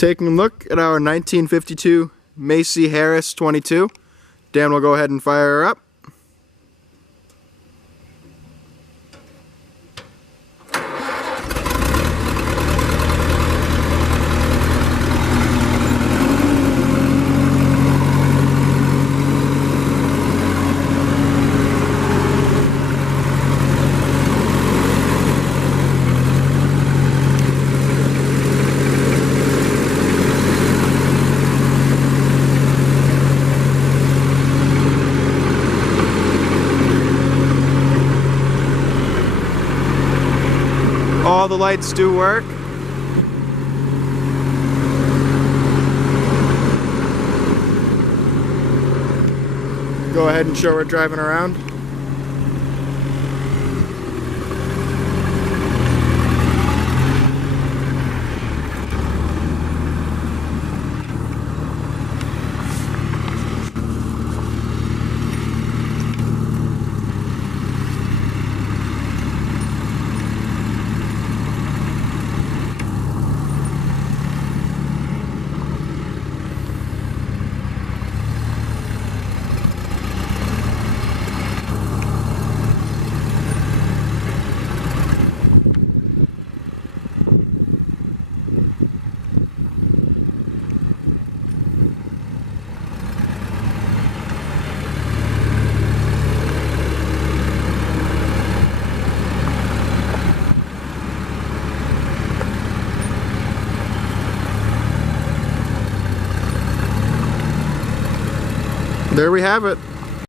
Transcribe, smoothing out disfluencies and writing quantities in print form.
Taking a look at our 1952 Macy Harris 22. Dan will go ahead and fire her up. All the lights do work. Go ahead and show her driving around. There we have it.